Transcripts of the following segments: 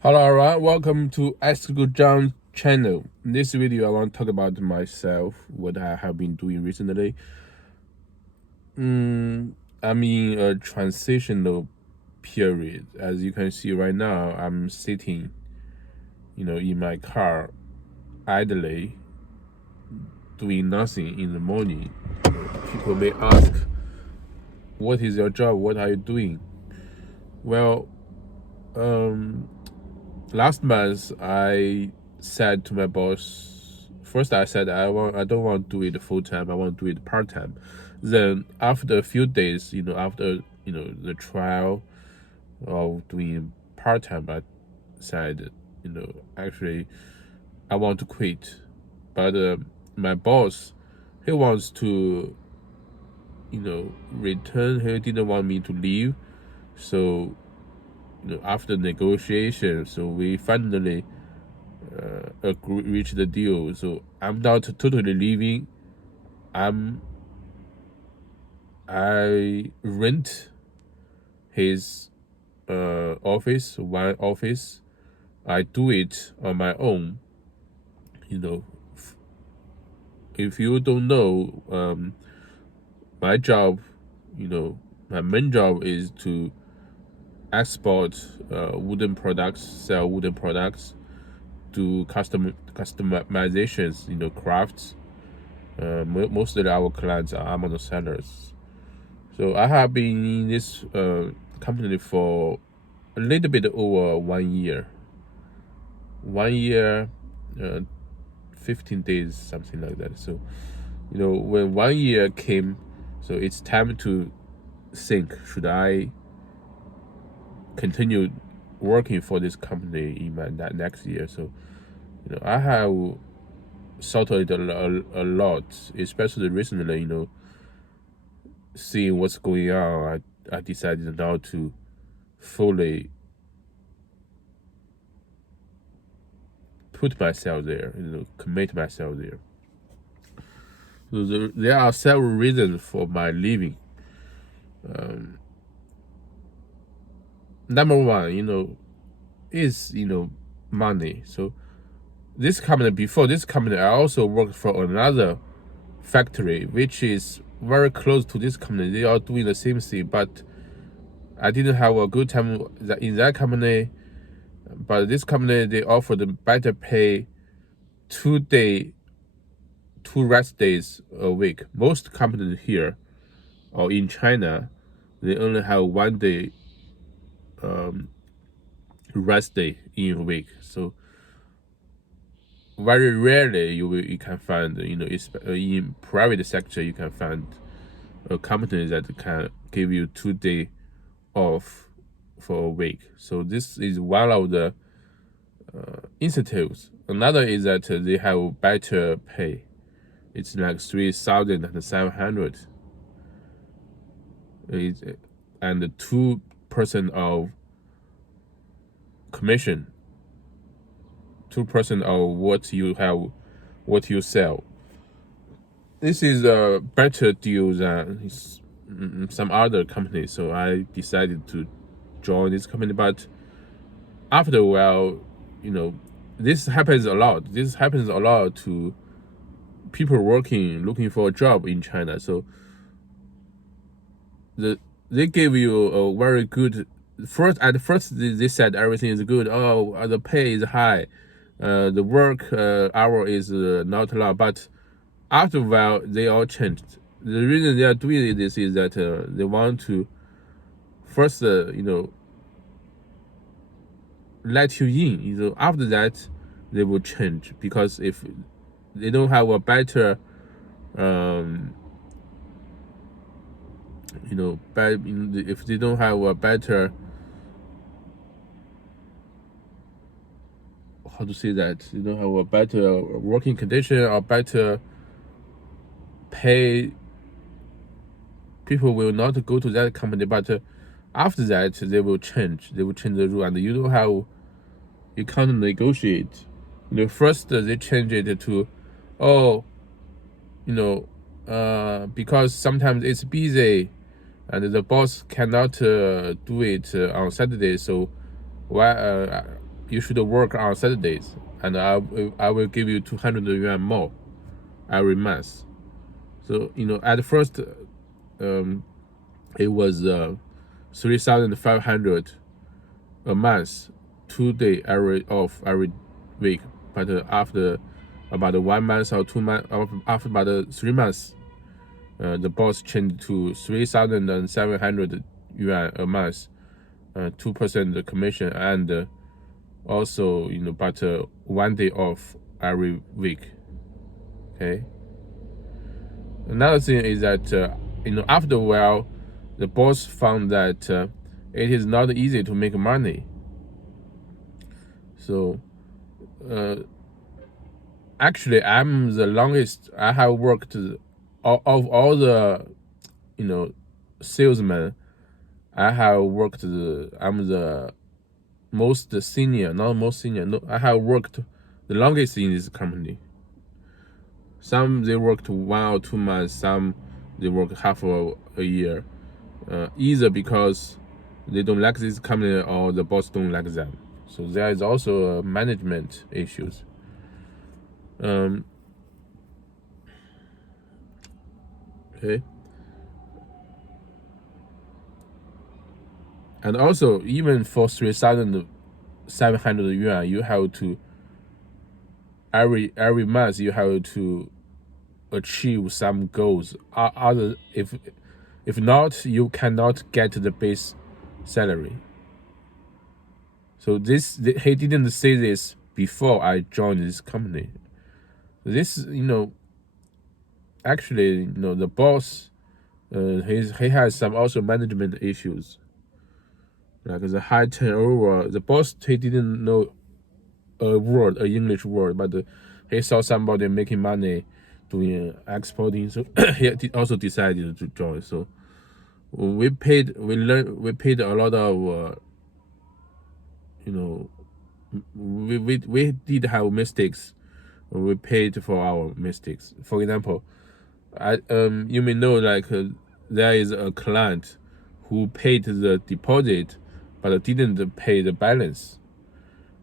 Hello everyone, welcome to Ask Good John channel. In this video, I want to talk about myself, what I have been doing recently. I'm in a transitional period. As you can see right now, I'm sitting, in my car, idly, doing nothing in the morning. People may ask, what is your job? What are you doing? Well, last month I said to my boss, first I said I don't want to do it full time, I want to do it part time. Then after a few days, after the trial of doing part time, I said, actually I want to quit. But my boss, he wants to return. He didn't want me to leave. So after negotiation, so we finally reach the deal. So I'm not totally leaving. I rent his one office. I do it on my own. If you don't know, my job, my main job is to export wooden products, sell wooden products, do customizations, crafts. Mostly our clients are Amazon sellers. So I have been in this company for a little bit over 1 year. 1 year, 15 days, something like that. So, when 1 year came, so it's time to think, should I continue working for this company in my next year? So, I have thought it a lot, especially recently, seeing what's going on. I decided now to fully put myself there, commit myself there. So there are several reasons for my leaving. Number one, is money. So before this company, I also worked for another factory which is very close to this company. They are doing the same thing, but I didn't have a good time in that company. But this company, they offered better pay, 2 rest days a week. Most companies here or in China, they only have 1 day rest day in a week. So very rarely you can find, in private sector, you can find a company that can give you 2 day off for a week. So this is one of the incentives. Another is that they have better pay. It's like 3,700, and 2% of commission, 2% of what you sell. This is a better deal than some other companies. So I decided to join this company. But after a while, this happens a lot. This happens a lot to people looking for a job in China. So they give you a very good at first they said everything is good. Oh, the pay is high, the work hour is not long. But after a while, they all changed. The reason they are doing this is that they want to first, let you in. After that, they will change, because if they don't have a better, if they don't have a better, how to say that, they don't have a better working condition or better pay, people will not go to that company. But after that, they will change the rule, and you can't negotiate. First they change it to, oh, because sometimes it's busy and the boss cannot do it on Saturday. So why you should work on Saturdays, and I will give you 200 yuan more every month. So at first, it was 3,500 a month, 2 day every off every week. But after about 1 month or 2 months, or after about 3 months, the boss changed to 3,700 yuan a month, 2% commission, and also but 1 day off every week. Okay. Another thing is that after a while, the boss found that it is not easy to make money. So actually, I'm the longest. I have worked of all the salesmen. I have worked. I'm the most senior, not most senior. No, I have worked the longest in this company. Some they worked 1 or 2 months. Some they work half a year. Either because they don't like this company or the boss don't like them. So there is also management issues. Okay. And also, even for 3,700 yuan, you have to every month you have to achieve some goals. Other if not, you cannot get the base salary. So he didn't say this before I joined this company. This actually the boss, he has some also management issues. Like the high turnover, the boss, he didn't know an English word, but he saw somebody making money doing exporting, so he also decided to join. So we paid a lot of we did have mistakes. We paid for our mistakes. For example, you may know, like there is a client who paid the deposit but didn't pay the balance.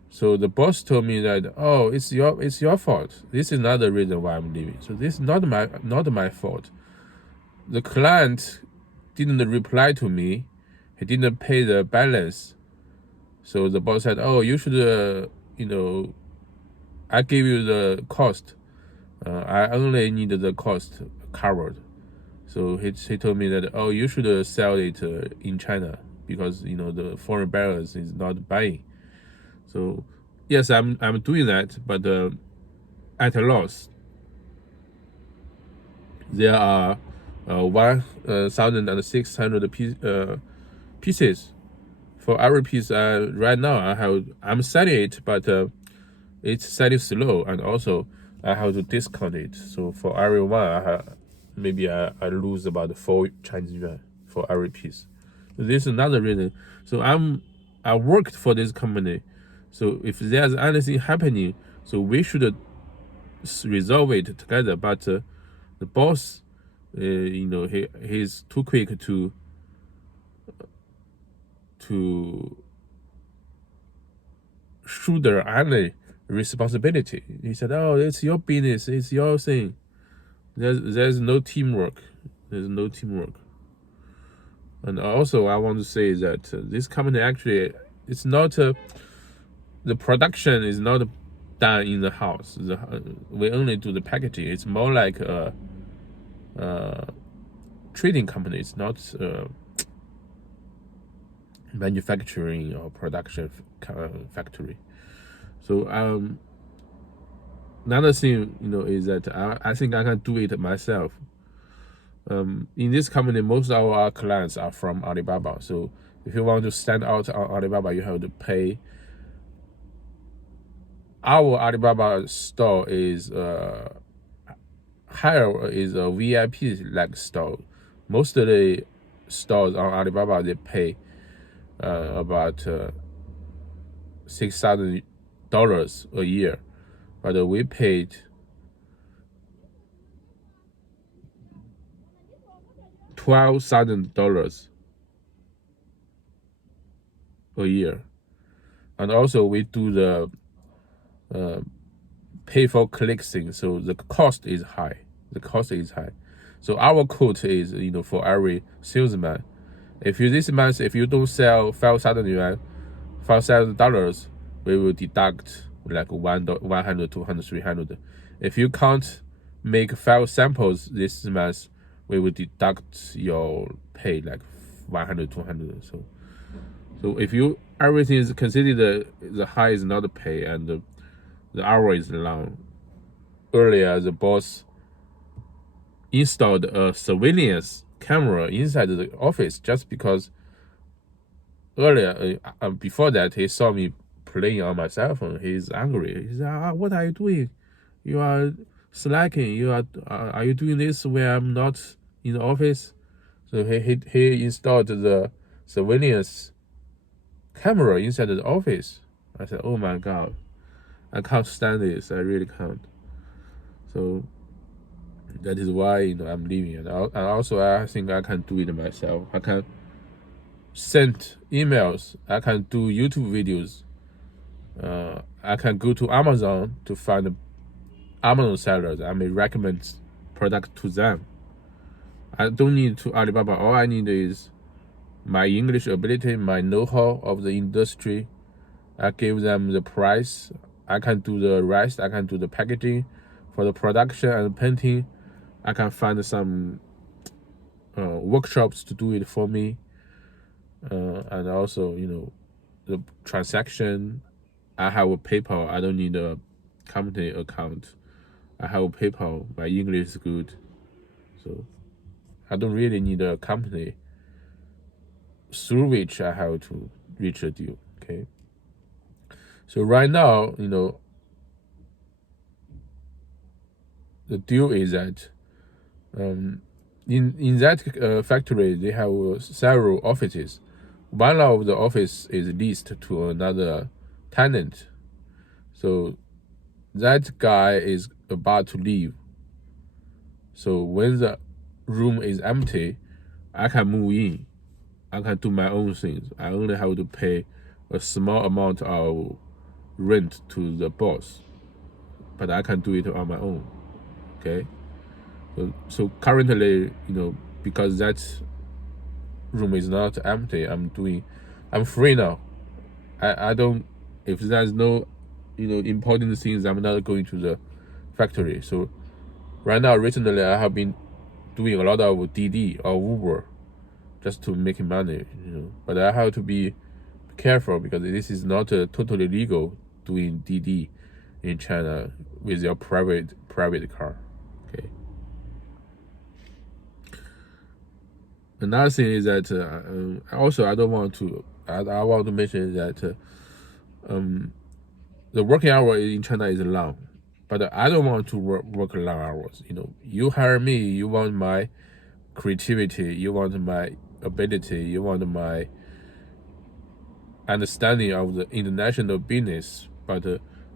So the boss told me that, oh, it's your fault. This is not the reason why I'm leaving. So this is not my fault. The client didn't reply to me. He didn't pay the balance. So the boss said, oh, you should I give you the cost. I only need the cost covered. So he told me that, oh, you should sell it in China because the foreign buyers is not buying. So yes, I'm doing that, but at a loss. There are 1,600 pieces. For every piece, right now I'm selling it, but it's selling slow, and also I have to discount it. So for every one, maybe I lose about 4 Chinese yuan for every piece. This is another reason. So I worked for this company. So if there's anything happening, so we should resolve it together. But the boss, he's too quick to shoulder any responsibility. He said, "Oh, it's your business. It's your thing. There's no teamwork. There's no teamwork." And also, I want to say that this company actually, it's not the production is not done in the house. We only do the packaging. It's more like a trading company. It's not manufacturing or production factory. So another thing is that I think I can do it myself. In this company, most of our clients are from Alibaba. So if you want to stand out on Alibaba, you have to pay. Our Alibaba store is higher, is a VIP like store. Most of the stores on Alibaba, they pay about $6,000 a year, but we paid $12,000 a year. and also we do the pay for click thing, so the cost is high. So our quote is, for every salesman, if you this month, if you don't sell 5,000 yuan, $5,000, we will deduct like 100, 200, 300. If you can't make 5 samples this month, we will deduct your pay like 100, 200. So if you everything is considered, the high is not the pay and the hour is long. Earlier, the boss installed a surveillance camera inside the office just because earlier, before that, he saw me playing on my cell phone. He's angry. He said, "What are you doing? You are slacking. Are you doing this when I'm not in the office?" So he installed the surveillance camera inside the office. I said, "Oh my God, I can't stand this. I really can't." So that is why I'm leaving. And also, I think I can do it myself. I can send emails. I can do YouTube videos. I can go to Amazon to find Amazon sellers. I may recommend product to them. I don't need to Alibaba. All I need is my English ability, my know-how of the industry. I give them the price. I can do the rest. I can do the packaging for the production and painting. I can find some workshops to do it for me. And also, the transaction. I have a PayPal. I don't need a company account. I have a PayPal. My English is good. So I don't really need a company through which I have to reach a deal. Okay. So right now, the deal is that in that factory they have several offices. One of the office is leased to another tenant. So that guy is about to leave. So when the room is empty, I can move in. I can do my own things. I only have to pay a small amount of rent to the boss, but I can do it on my own. Okay. So currently, because that room is not empty, I'm free now. I don't, if there's no, important things, I'm not going to the factory. So right now, recently, I have been doing a lot of DD or Uber just to make money, But I have to be careful because this is not totally legal doing DD in China with your private car. Okay. Another thing is that also I want to mention that the working hour in China is long, but I don't want to work long hours. You hire me, you want my creativity, you want my ability, you want my understanding of the international business, but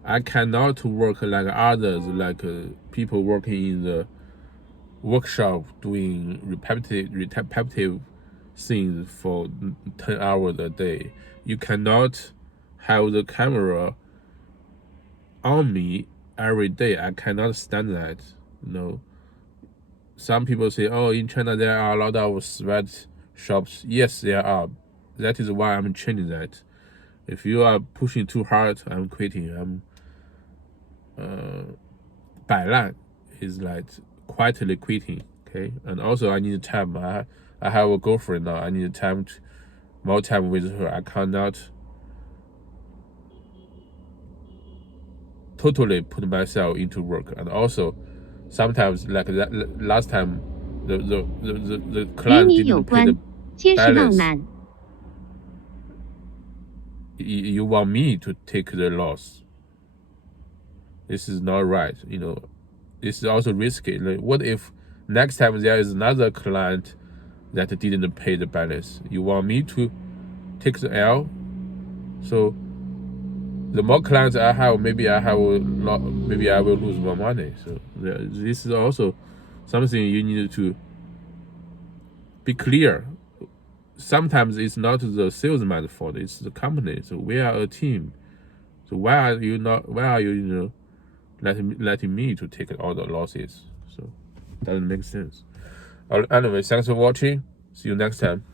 I cannot work like others, like people working in the workshop doing repetitive things for 10 hours a day. You cannot have the camera on me every day. I cannot stand that. Some people say, oh, in China there are a lot of sweat shops. Yes, there are. That is why I'm changing that. If you are pushing too hard, I'm quitting. I'm 摆烂 is like quietly quitting. Okay, and also I need time. I have a girlfriend now. I need more time with her. I cannot totally put myself into work. And also, sometimes like that last time, the client didn't pay the balance. You want me to take the loss. This is not right. This is also risky. Like, what if next time there is another client that didn't pay the balance? You want me to take the L? So the more clients I have, maybe I will lose more money. So this is also something you need to be clear sometimes it's not the salesman's fault, it's the company. So we are a team. So why are you letting me to take all the losses? So doesn't make sense. Anyway, thanks for watching. See you next time.